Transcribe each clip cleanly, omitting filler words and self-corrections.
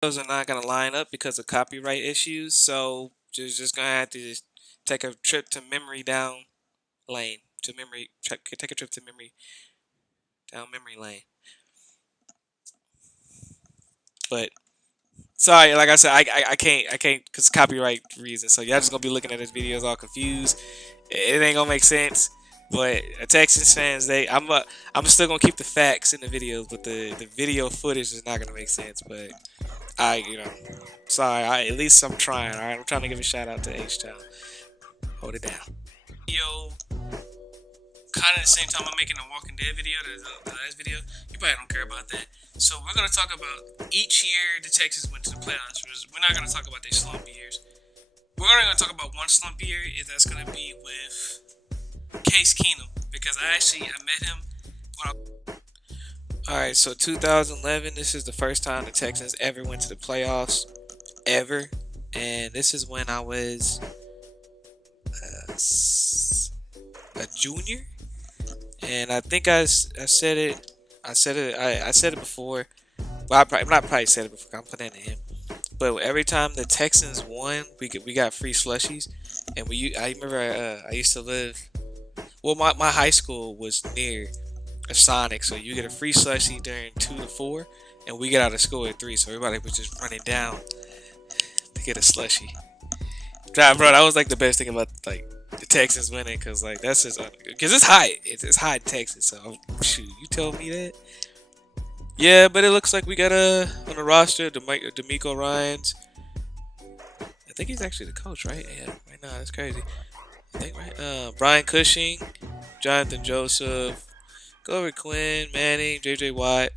Those are not gonna line up because of copyright issues. So just gonna have to just take a trip to memory down lane to memory. Take a trip to memory down memory lane. But sorry, like I said, I can't because copyright reasons. So y'all just gonna be looking at his videos all confused. It ain't gonna make sense. But Texans fans, I'm still gonna keep the facts in the videos, but the video footage is not gonna make sense. But sorry. At least I'm trying. All right, I'm trying to give a shout out to H-Town. Hold it down. Yo, kind of the same time I'm making a Walking Dead video, the last video. You probably don't care about that. So we're gonna talk about each year the Texans went to the playoffs. We're not gonna talk about their slumpy years. We're only gonna talk about one slumpy year, and that's gonna be with Case Keenum, because I met him all right, so 2011, this is the first time the Texans ever went to the playoffs, ever. And this is when I was a junior. And I think I said it. I said it before. Well, not probably said it before. I'm putting it in him. But every time the Texans won, we got free slushies. And I remember I used to live. Well, my high school was near a Sonic, so you get a free slushie during 2 to 4, and we get out of school at 3, so everybody was just running down to get a slushie. Bro, that was like the best thing about like the Texans winning, cause like that's just because it's hot. It's hot in Texas, so shoot, you tell me that. Yeah, but it looks like we got on the roster D'Amico Ryans. I think he's actually the coach, right? Yeah, right now that's crazy. I think right. Brian Cushing, Jonathan Joseph, Glover Quinn, Manning, J.J. Watt,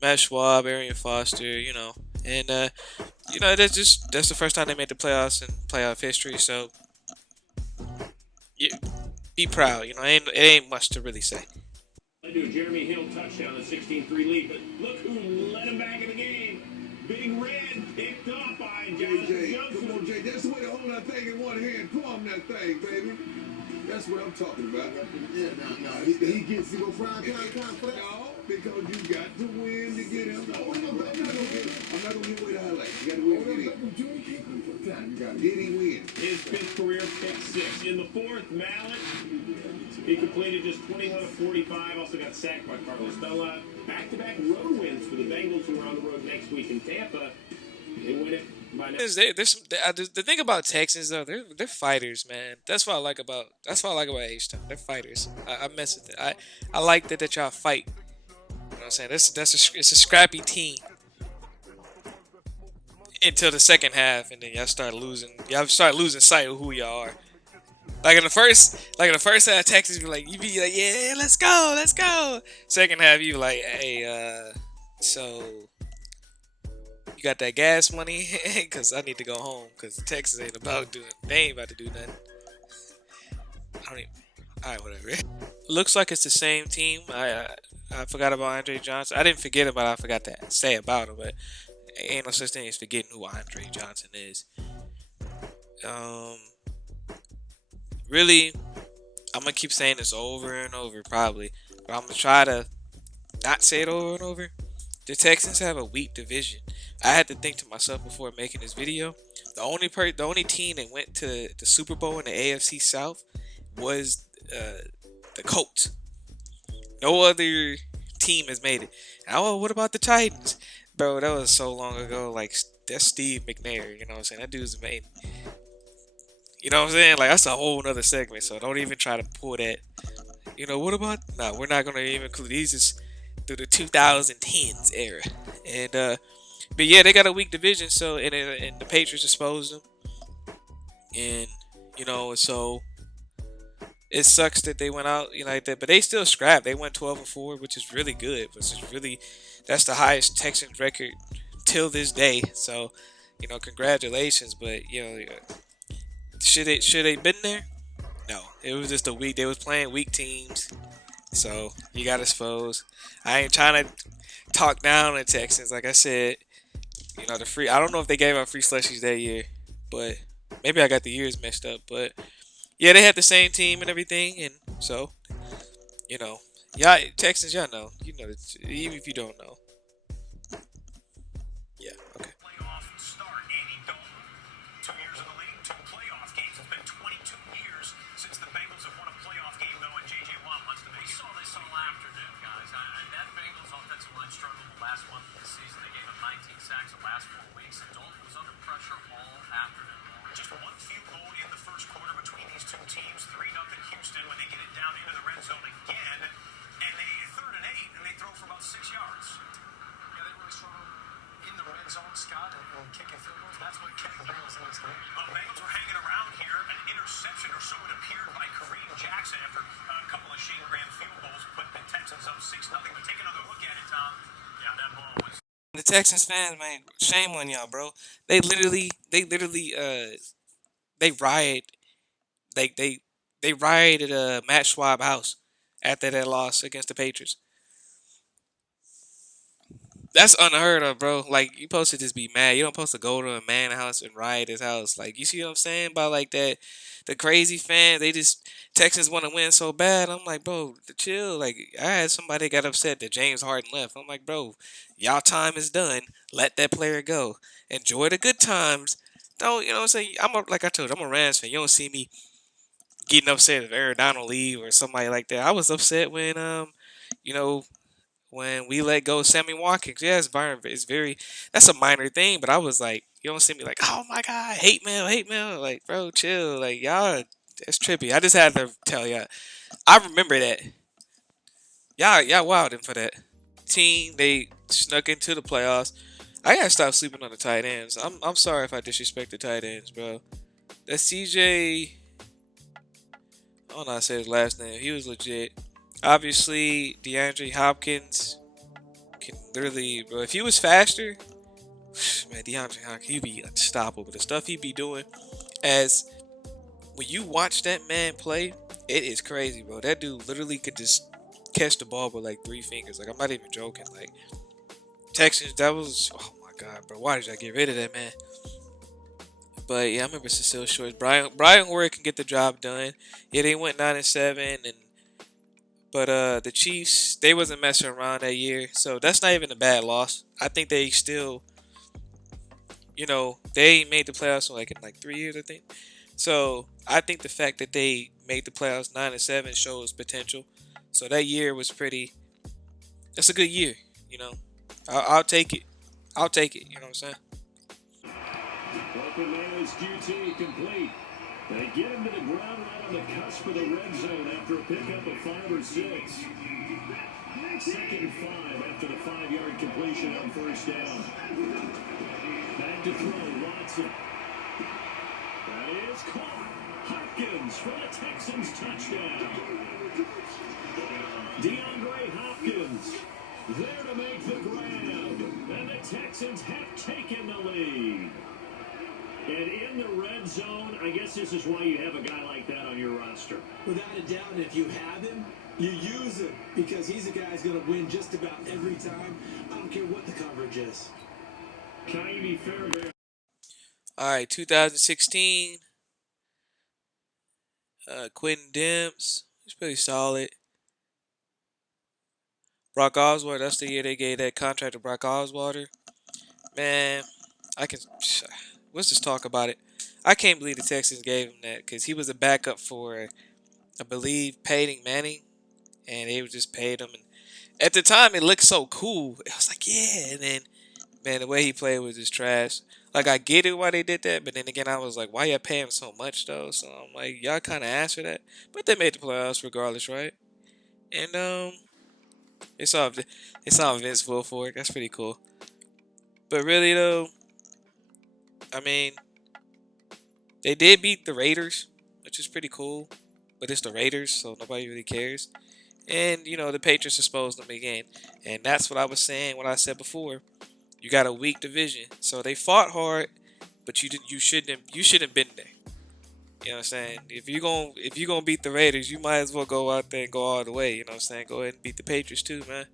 Matt Schwab, Arian Foster, and that's the first time they made the playoffs in playoff history. So, be proud. It ain't much to really say. Jeremy Hill touchdown, a 16-3 lead, but look who let him back in the game. Big Red picked up by JJ. Come on, Jay. That's the way to hold that thing in one hand. Palm that thing, baby. That's what I'm talking about. Yeah, no. He gets to go prime time. No, because you got to win to get him. No, I'm not gonna give away the highlights. You got to win to get him. Did he win? His 5th career pick 6. In the 4th, Mallet. He completed just 21 of 45. Also got sacked by Carlos Bella. Back-to-back road wins for the Bengals, who are on the road next week in Tampa. They win it. The thing about Texans though, they're fighters, man. That's what I like about H-Town. They're fighters. I mess with it. I like that y'all fight. You know what I'm saying? It's a scrappy team until the second half, and then y'all start losing sight of who y'all are. Like in the first half, Texas you be like, yeah, let's go. Second half, you like, hey, so. You got that gas money? Because I need to go home. Because Texas ain't they ain't about to do nothing. Alright, whatever. Looks like it's the same team. I forgot about Andre Johnson. I didn't forget him, but I forgot to say about him. But ain't no such thing as forgetting who Andre Johnson is. Really, I'm going to keep saying this over and over, probably. But I'm going to try to not say it over and over. The Texans have a weak division. I had to think to myself before making this video. The only team that went to the Super Bowl in the AFC South was the Colts. No other team has made it. Now, what about the Titans? Bro, that was so long ago. Like, that's Steve McNair. You know what I'm saying? That dude's amazing. You know what I'm saying? Like, that's a whole nother segment. So don't even try to pull that. What about? No, we're not going to even include these. Is through the 2010s era. And but yeah, they got a weak division, so and the Patriots exposed them. And so it sucks that they went out like that, but they still scrapped. They went 12-4, which is really good. That's the highest Texans record till this day. So congratulations. But should they been there? No, it was just a week. They was playing weak teams. So you got exposed. I ain't trying to talk down the Texans. Like I said, the free. I don't know if they gave out free slushies that year, but maybe I got the years messed up. But yeah, they had the same team and everything, and so y'all Texans, y'all know. Even if you don't know. Yeah. Okay. zone, Scott, and kicking field goals. That's what kept the Bengals in this game. Well, the Bengals were hanging around here. An interception or so it appeared by Kareem Jackson after a couple of Shane Graham field goals put the Texans up 6-0. But take another look at it, Tom. Yeah, that ball was. The Texans fans, man, shame on y'all, bro. They literally, they riot, they rioted Matt Schwab house after that loss against the Patriots. That's unheard of, bro. Like, you supposed to just be mad. You don't supposed to go to a man's house and riot his house. Like, you see what I'm saying about like that? The crazy fans, they just Texans want to win so bad. I'm like, bro, chill. Like, I had somebody got upset that James Harden left. I'm like, bro, y'all time is done. Let that player go. Enjoy the good times. Don't, you know what I'm saying? Like I told you, I'm a Rams fan. You don't see me getting upset if Aaron Donald leave or somebody like that. I was upset when you know, when we let go of Sammy Watkins. Yes, Byron, that's a minor thing, but I was like, you don't see me like, oh my God, hate mail. Like, bro, chill. Like, y'all, that's trippy. I just had to tell y'all. I remember that. Y'all wildin' for that. Team, they snuck into the playoffs. I gotta stop sleeping on the tight ends. I'm sorry if I disrespect the tight ends, bro. That CJ, I don't know how to say his last name. He was legit. Obviously, DeAndre Hopkins can literally, bro. If he was faster, man, DeAndre Hopkins, he'd be unstoppable. The stuff he'd be doing, as when you watch that man play, it is crazy, bro. That dude literally could just catch the ball with like 3 fingers. Like, I'm not even joking. Like, Texans, that was, oh my God, bro. Why did I get rid of that man? But yeah, I remember Cecile Shorts. Brian Hoyer can get the job done. Yeah, they went 9-7, but the Chiefs, they wasn't messing around that year, so that's not even a bad loss. I think they still, you know, they made the playoffs in 3 years, I think. So I think the fact that they made the playoffs 9-7 shows potential. So that year was pretty. That's a good year, you know. I'll take it. I'll take it. You know what I'm saying? Open man is QT complete. They get him to the ground right on the cusp of the red zone after a pickup of 5 or 6. 2nd and 5 after the 5-yard completion on first down. Back to throw, Watson. That is caught. Hopkins for the Texans touchdown. DeAndre Hopkins there to make the grab. And the Texans have taken the lead. And in the red zone, I guess this is why you have a guy like that on your roster. Without a doubt, and if you have him, you use him, because he's a guy who's going to win just about every time. I don't care what the coverage is. Can you be fair there? All right, 2016. Quentin Demps, he's pretty solid. Brock Osweiler, that's the year they gave that contract to Brock Osweiler. Man, let's just talk about it. I can't believe the Texans gave him that, because he was a backup for, I believe, Peyton Manning, and they just paid him. And at the time, it looked so cool. I was like, yeah. And then, man, the way he played was just trash. Like, I get it why they did that, but then again, I was like, why y'all pay him so much, though? So I'm like, y'all kind of asked for that. But they made the playoffs regardless, right? And they saw Vince Wilfork. That's pretty cool. But really, though, I mean, they did beat the Raiders, which is pretty cool. But it's the Raiders, so nobody really cares. And, you know, the Patriots exposed them again. And that's what I was saying, what I said before. You got a weak division. So they fought hard, but you shouldn't have been there. You know what I'm saying? If you're gonna beat the Raiders, you might as well go out there and go all the way. You know what I'm saying? Go ahead and beat the Patriots too, man.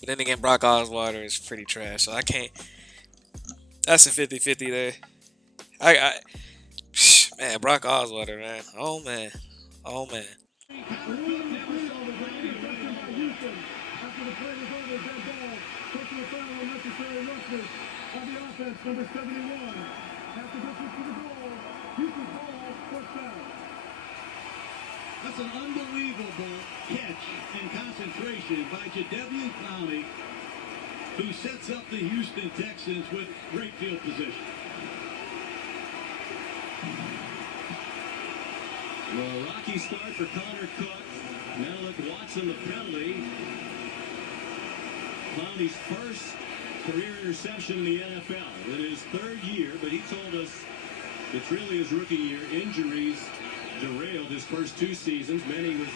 But then again, Brock Osweiler is pretty trash, so I can't. That's a 50-50 there. Man, Brock Osweiler, man. Oh man. Number 71. After looking for the goal, Houston's ball, first down. That's an unbelievable catch and concentration by Jadeveon Clowney, who sets up the Houston Texans with great field position. Well, rocky start for Connor Cook. Now look, Watson the penalty. Clowney's first career interception in the NFL in his third year, but he told us it's really his rookie year. Injuries derailed his first 2 seasons. Many was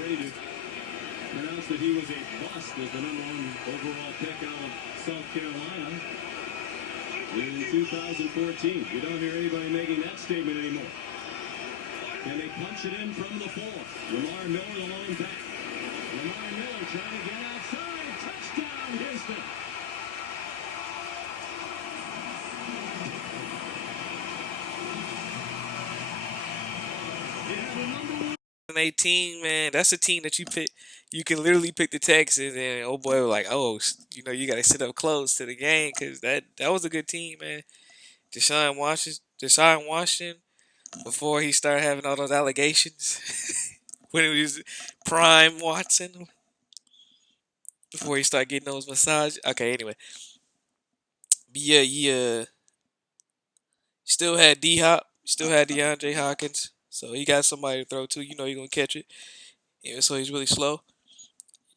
ready to announce that he was a bust as the #1 overall pick out of South Carolina in 2014. You don't hear anybody making that statement anymore. And they punch it in from the 4. Lamar Miller, the lone back. Lamar Miller trying to get outside. Touchdown, Houston. 18, man, that's a team that you pick. You can literally pick the Texans, and oh boy, like, oh, you got to sit up close to the game because that was a good team, man. Deshaun Washington, before he started having all those allegations, when he was prime Watson, before he started getting those massages. Okay, anyway, but yeah, still had D Hop, still had DeAndre Hopkins, so he got somebody to throw to. You know you're gonna catch it. Even so, he's really slow.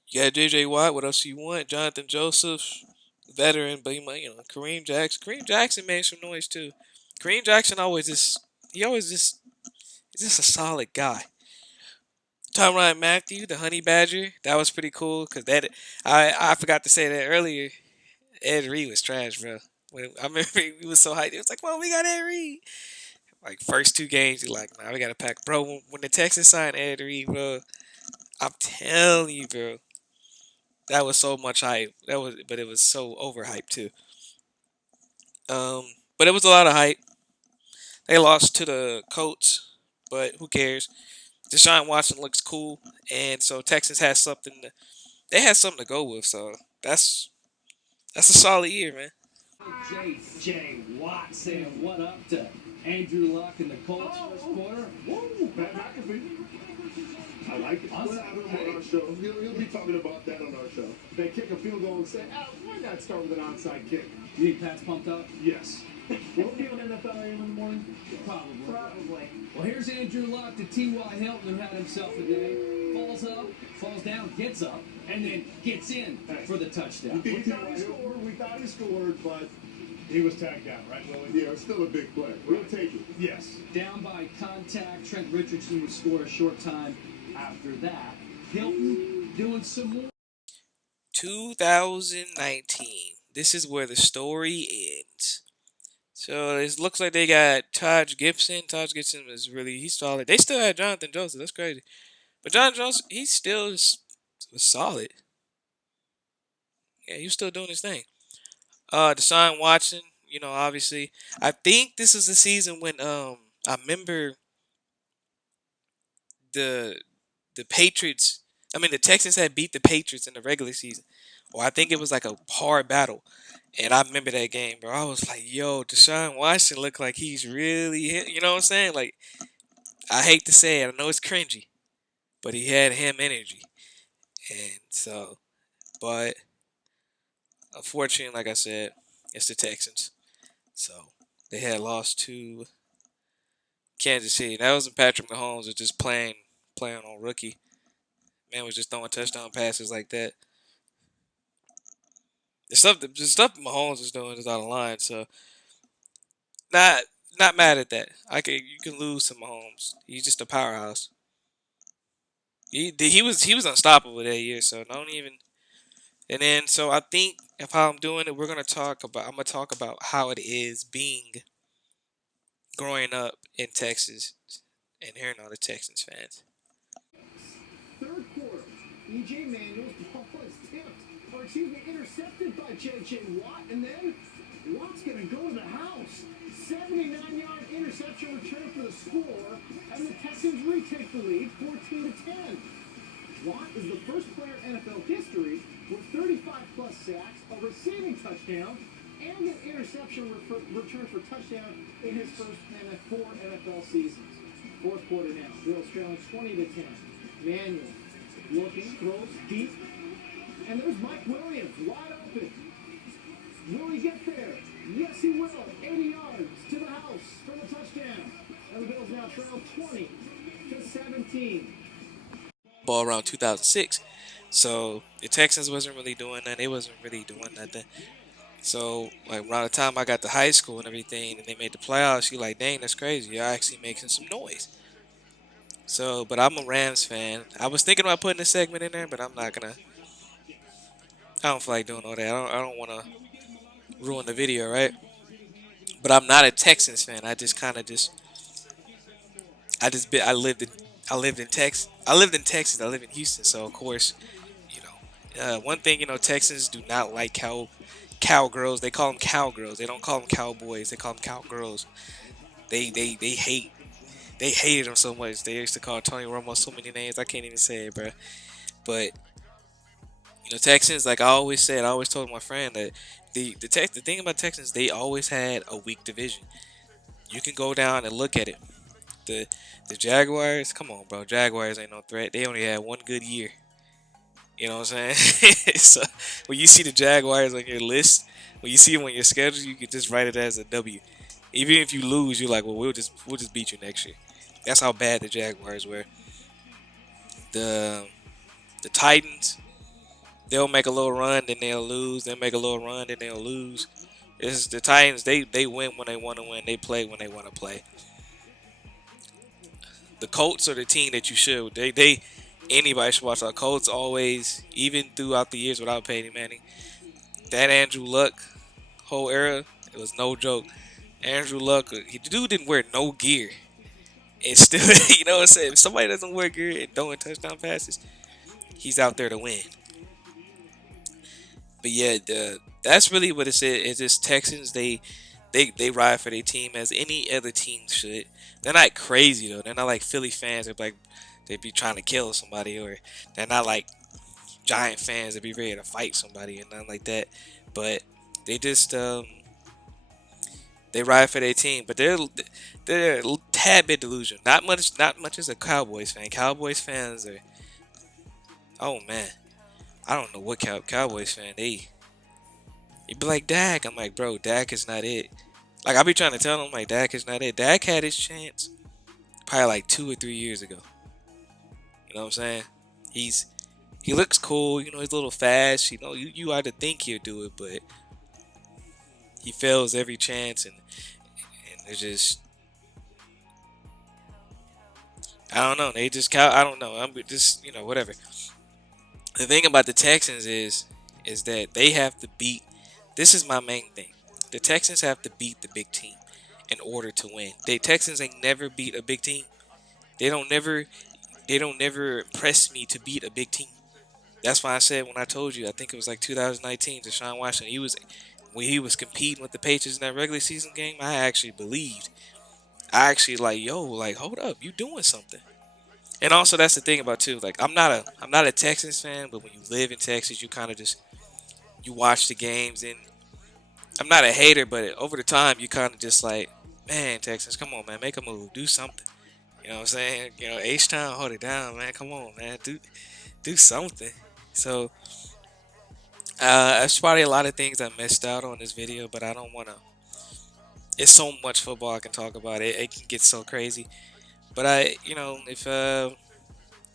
You got J.J. Watt. What else you want? Jonathan Joseph, veteran, but he might, Kareem Jackson. Kareem Jackson made some noise too. Kareem Jackson he's just a solid guy. Tyrann Mathieu, the Honey Badger, that was pretty cool because I forgot to say that earlier. Ed Reed was trash, bro. I remember he was so hyped. It was like, well, we got Ed Reed. Like first 2 games, you're like, nah, we got to pack, bro. When the Texans signed Ed Reed, bro, I'm telling you, bro. That was so much hype. But it was so overhyped too. But it was a lot of hype. They lost to the Colts, but who cares? Deshaun Watson looks cool, and so Texans has something. They had something to go with. So that's a solid year, man. J.J. Watt saying what up to Andrew Luck and the Colts first quarter. Whoa, Pat McAfee. I like it. We'll have him on our show. He'll be talking about that on our show. They kick a field goal and say, why not start with an onside kick? You think Pat's pumped up? Yes. Will it be on NFL AM in the morning? Probably. Well, here's Andrew Luck to T.Y. Hilton, who had himself a day. Falls up, falls down, gets up, and then gets in for the touchdown. We thought he scored, but he was tagged down, right, Willie? Yeah, it's still a big play. We'll take it. Yes. Down by contact, Trent Richardson would score a short time after that. Hilton doing some more. 2019. This is where the story ends. So it looks like they got Taj Gibson. Taj Gibson he's solid. They still had Jonathan Joseph. That's crazy. But Jonathan Joseph, he still was solid. Yeah, he was still doing his thing. Deshaun Watson, obviously. I think this is the season when I remember the Patriots. I mean, the Texans had beat the Patriots in the regular season. Or I think it was like a hard battle. And I remember that game, bro. I was like, yo, Deshaun Watson looked like he's really hit. You know what I'm saying? Like, I hate to say it. I know it's cringy. But he had him energy. And so, but unfortunately, like I said, it's the Texans. So, they had lost to Kansas City. That wasn't Patrick Mahomes was just playing on rookie. Man was just throwing touchdown passes like that. The stuff Mahomes is doing is out of line. So, not mad at that. You can lose to Mahomes. He's just a powerhouse. He was unstoppable that year. So don't even. And then so I think if how I'm doing it, I'm gonna talk about how it is growing up in Texas and hearing all the Texans fans. Third quarter, E.J. Manuel's ball is tipped, intercepted by J.J. Watt, and then Watt's going to go to the house. 79-yard interception return for the score, and the Texans retake the lead 14-10. Watt is the first player in NFL history with 35-plus sacks, a receiving touchdown, and an interception return for touchdown in his first 4 NFL seasons. Fourth quarter now, Bills trailing 20-10. Manuel looking, throws deep, and there's Mike Williams wide open. Will he get there? Yes, he will. 80 yards to the house for the touchdown. And the Bills now trail 20-17. Ball around 2006. So the Texans wasn't really doing that. They wasn't really doing nothing. So like around the time I got to high school and everything, and they made the playoffs, you like, dang, that's crazy. You're actually making some noise. So, but I'm a Rams fan. I was thinking about putting a segment in there, but I'm not gonna. I don't feel like doing all that. I don't want to ruin the video, right? But I'm not a Texans fan. I just kind of just. I lived in. I lived in Texas. I lived in Texas. I live in Houston, so of course, you know, one thing Texans do not like cowgirls. They call them cowgirls. They don't call them cowboys. They call them cowgirls. They hated him so much. They used to call Tony Romo so many names. I can't even say it, bro. But Texans, like I always said, I always told my friend that the thing about Texans, they always had a weak division. You can go down and look at it. The the Jaguars, come on, bro. Jaguars ain't no threat. They only had one good year. You know what I'm saying? So when you see the Jaguars on your list, when you see them on your schedule, you can just write it as a W. Even if you lose, you're like, well, we'll just beat you next year. That's how bad the Jaguars were. The the Titans, they'll make a little run, then they'll lose. They'll make a little run, then they'll lose. It's the Titans. They win when they want to win. They play when they want to play. The Colts are the team that you should. They anybody should watch. The Colts always, even throughout the years without Peyton Manning, that Andrew Luck whole era, it was no joke. Andrew Luck, the dude didn't wear no gear, and still, you know what I'm saying. If somebody doesn't wear gear and throwing touchdown passes, he's out there to win. But yeah, that's really what it's. It's just Texans. They ride for their team as any other team should. They're not crazy though. They're not like Philly fans. They're like they be trying to kill somebody, or they're not like Giant fans that be ready to fight somebody and nothing like that. But they just they ride for their team. But they're a tad bit delusional. Not much as a Cowboys fan. Cowboys fans are, oh man, I don't know what Cowboys fan they. You be like, Dak. I'm like, bro, Dak is not it. Like, I be trying to tell him, like, Dak is not it. Dak had his chance probably like 2 or 3 years ago. You know what I'm saying? He looks cool. He's a little fast. You ought to think he'll do it, but he fails every chance, and it's just, I don't know. I don't know. I'm just, whatever. The thing about the Texans is that they have to beat. This is my main thing. The Texans have to beat the big team in order to win. The Texans ain't never beat a big team. They don't never impress me to beat a big team. That's why I said when I told you, I think it was like 2019, Deshaun Watson, when he was competing with the Patriots in that regular season game, I actually believed. I actually hold up, you doing something. And also that's the thing about too, like I'm not a Texans fan, but when you live in Texas, you kind of just you watch the games, and I'm not a hater, but over the time you kind of just like, man, Texans, come on, man, make a move, do something. You know what I'm saying? H-Town, hold it down, man. Come on, man, do something. So there's probably a lot of things I missed out on this video, but I don't want to. It's so much football I can talk about. It can get so crazy. But if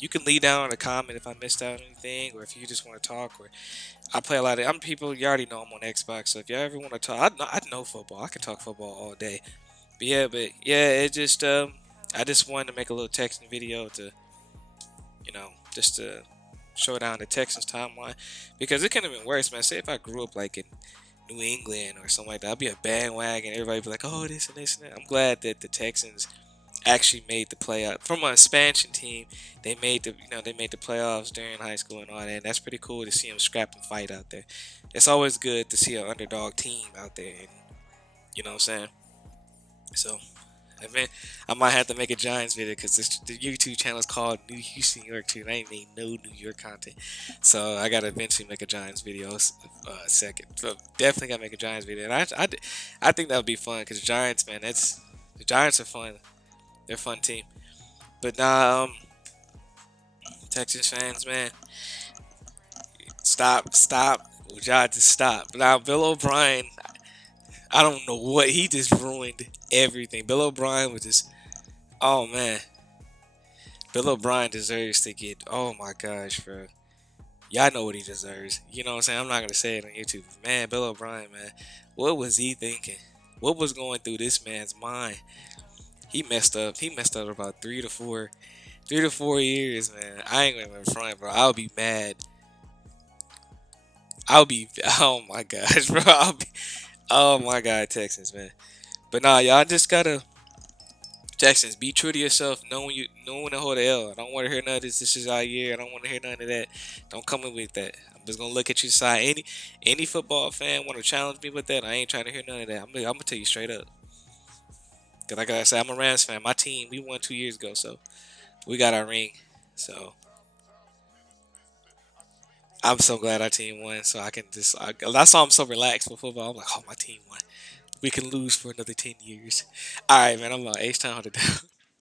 you can leave down in a comment if I missed out on anything, or if you just want to talk, or I play a lot of. I'm people. You already know I'm on Xbox, so if you ever want to talk, I know football. I can talk football all day. But it just I just wanted to make a little texting video to, just to show down the Texans timeline, because it could have been worse, man. Say if I grew up like in New England or something like that, I'd be a bandwagon. Everybody be like, oh, this and this and that. I'm glad that the Texans actually made the playoff from an expansion team. They made the playoffs during high school and all that. And that's pretty cool to see them scrap and fight out there. It's always good to see an underdog team out there, and you know what I'm saying. So, I might have to make a Giants video, because the YouTube channel is called New Houston, New York too. And I ain't made no New York content, so I gotta eventually make a Giants video second. So definitely gotta make a Giants video, and I think that would be fun, because Giants, man, the Giants are fun. They're a fun team. But nah, Texas fans, man, stop. Y'all just stop. Now, Bill O'Brien, I don't know what, he just ruined everything. Bill O'Brien was just, oh man. Bill O'Brien deserves to get, oh my gosh, bro. Y'all know what he deserves. You know what I'm saying? I'm not gonna say it on YouTube. Man, Bill O'Brien, man, what was he thinking? What was going through this man's mind? He messed up. He messed up about 3 to 4 years, man. I ain't gonna even front, bro. I'll be mad. I'll be. Oh my gosh, bro. Oh my god, Texans, man. But nah, y'all just gotta. Texans, be true to yourself. Know when to hold the L. I don't want to hear none of this. This is our year. I don't want to hear none of that. Don't come in with that. I'm just gonna look at your side. Any football fan want to challenge me with that? I ain't trying to hear none of that. I'm gonna tell you straight up. Cause like I said, I'm a Rams fan. My team, we won 2 years ago, so we got our ring. So I'm so glad our team won. So I can just. That's why I'm so relaxed with football. I'm like, oh, my team won. We can lose for another 10 years. All right, man. I'm H-Town. Hold it down.